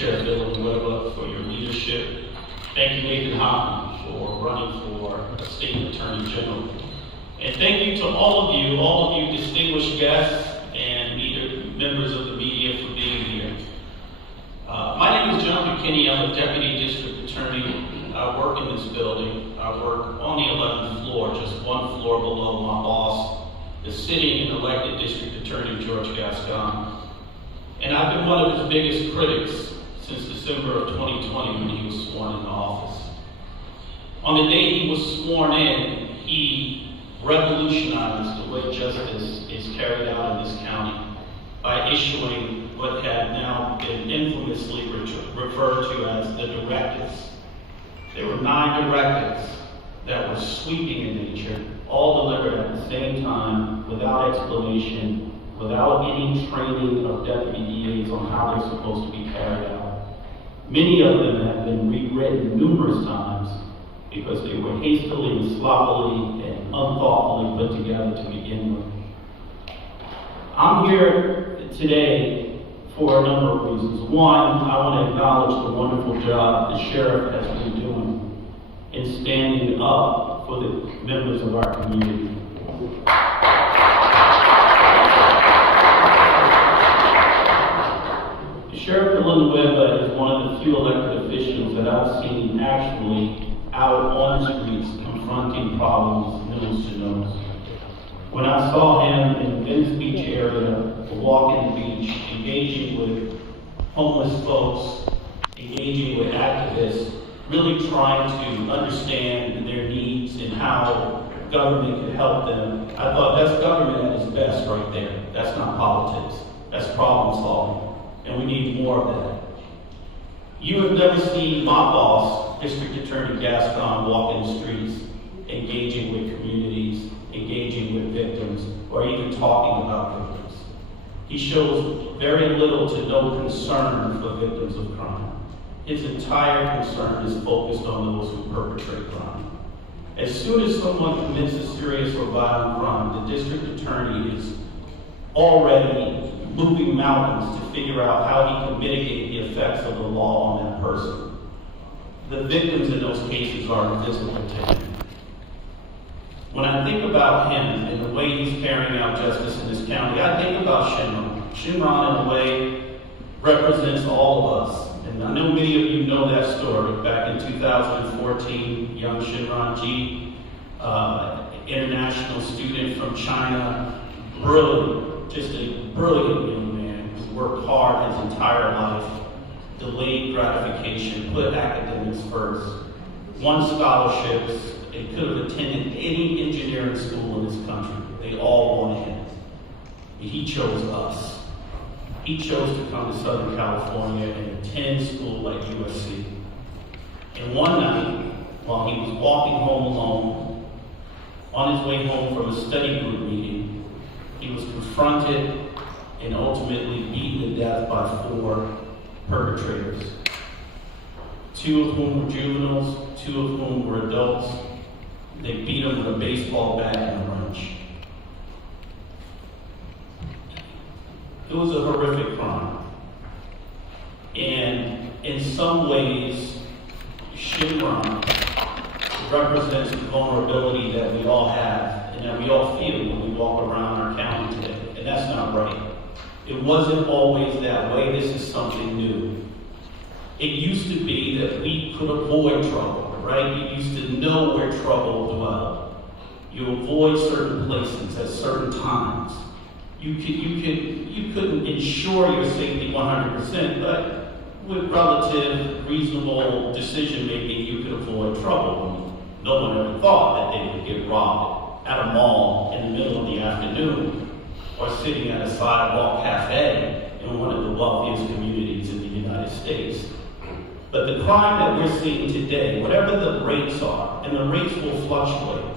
Sheriff Villanueva, for your leadership. Thank you, Nathan Hockman, for running for State Attorney General. And thank you to all of you distinguished guests and members of the media for being here. My name is John McKinney. I'm a Deputy District Attorney. I work in this building. I work on the 11th floor, just one floor below my boss, the sitting and elected District Attorney George Gascon. And I've been one of his biggest critics since December of 2020 when he was sworn into office. On the day he was sworn in, he revolutionized the way justice is carried out in this county by issuing what had now been infamously referred to as the directives. There were 9 directives that were sweeping in nature, all delivered at the same time, without explanation, without any training of deputy DAs on how they're supposed to be carried out. Many of them have been rewritten numerous times because they were hastily and sloppily and unthoughtfully put together to begin with. I'm here today for a number of reasons. One, I want to acknowledge the wonderful job the sheriff has been doing in standing up for the members of our community. Sheriff Villanueva is one of the few elected officials that I've seen actually out on the streets confronting problems nose to nose. When I saw him in the Venice Beach area, walking the beach, engaging with homeless folks, engaging with activists, really trying to understand their needs and how government can help them, I thought that's government at its best right there. That's not politics. That's problem solving. And we need more of that. You have never seen my boss, District Attorney Gascon, walk in the streets, engaging with communities, engaging with victims, or even talking about victims. He shows very little to no concern for victims of crime. His entire concern is focused on those who perpetrate crime. As soon as someone commits a serious or violent crime, the district attorney is already moving mountains to figure out how he can mitigate the effects of the law on that person. The victims in those cases are invisible to him. When I think about him and the way he's carrying out justice in this county, I think about Shinron. Shinron, in a way, represents all of us. And I know many of you know that story. Back in 2014, young Shinron Ji, international student from China, brilliant, just a brilliant young man who worked hard his entire life, delayed gratification, put academics first, won scholarships, and could have attended any engineering school in this country. They all wanted him. But he chose us. He chose to come to Southern California and attend school at USC. And one night, while he was walking home alone, on his way home from a study group meeting, he was confronted and ultimately beaten to death by 4 perpetrators. 2 of whom were juveniles, 2 of whom were adults. They beat him with a baseball bat and a wrench. It was a horrific crime. And in some ways, Shinron represents the vulnerability that we all have and that we all feel when we walk around our county today. And that's not right. It wasn't always that way. This is something new. It used to be that we could avoid trouble, right? You used to know where trouble dwelled. You avoid certain places at certain times. You couldn't ensure your safety 100%, but with relative, reasonable decision making, you could avoid trouble. No one ever thought that they would get robbed at a mall in the middle of the afternoon or sitting at a sidewalk cafe in one of the wealthiest communities in the United States. But the crime that we're seeing today, whatever the rates are, and the rates will fluctuate,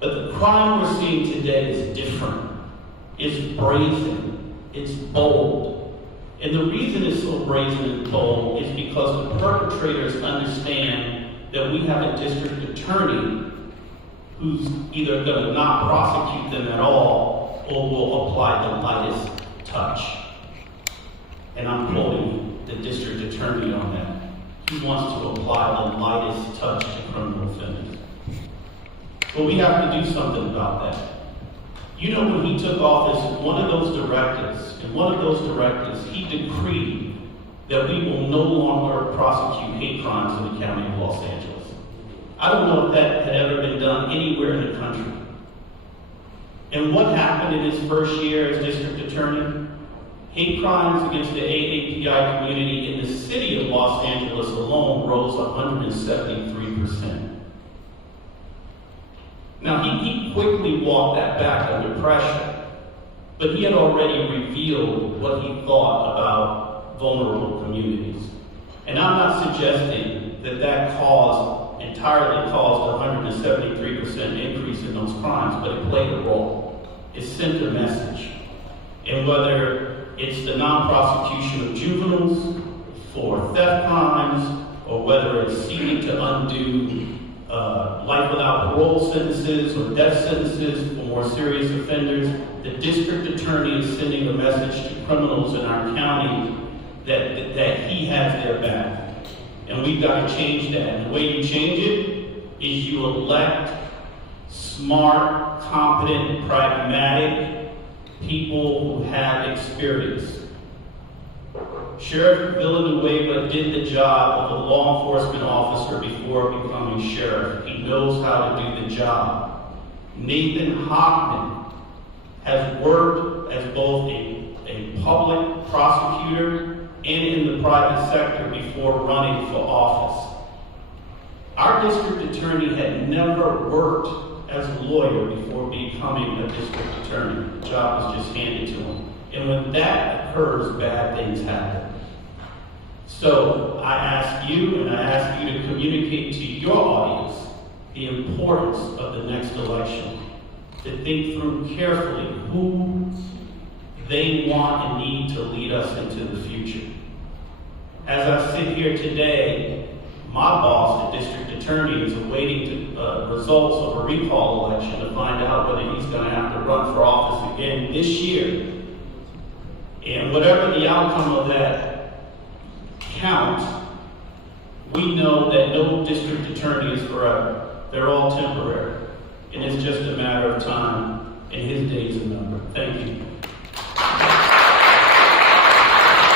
but the crime we're seeing today is different. It's brazen. It's bold. And the reason it's so brazen and bold is because the perpetrators understand that we have a district attorney who's either going to not prosecute them at all or will apply the lightest touch. And I'm quoting the district attorney attorney on that. He wants to apply the lightest touch to criminal offenders. But we have to do something about that. You know, when he took office, one of those directives, he decreed that we will no longer prosecute hate crimes in the county of Los Angeles. I don't know if that had ever been done anywhere in the country. And what happened in his first year as district attorney? Hate crimes against the AAPI community in the city of Los Angeles alone rose 173%. Now, he quickly walked that back under pressure, but he had already revealed what he thought about vulnerable communities. And I'm not suggesting that entirely caused a 173% increase in those crimes, but it played a role. It sent a message. And whether it's the non-prosecution of juveniles for theft crimes, or whether it's seeking to undo life without parole sentences or death sentences for more serious offenders, the district attorney is sending a message to criminals in our county that he has their back. And we've got to change that. And the way you change it is you elect smart, competent, pragmatic people who have experience. Sheriff Villanueva did the job of a law enforcement officer before becoming sheriff. He knows how to do the job. Nathan Hockman has worked as both a public prosecutor and in the private sector before running for office. Our district attorney had never worked as a lawyer before becoming a district attorney. The job was just handed to him. And when that occurs, bad things happen. So I ask you, and I ask you to communicate to your audience the importance of the next election, to think through carefully who they want and need to lead us into the future. As I sit here today, my boss, the district attorney, is awaiting results of a recall election to find out whether he's going to have to run for office again this year. And whatever the outcome of that count, we know that no district attorney is forever. They're all temporary. And it's just a matter of time, and his days are numbered. Thank you.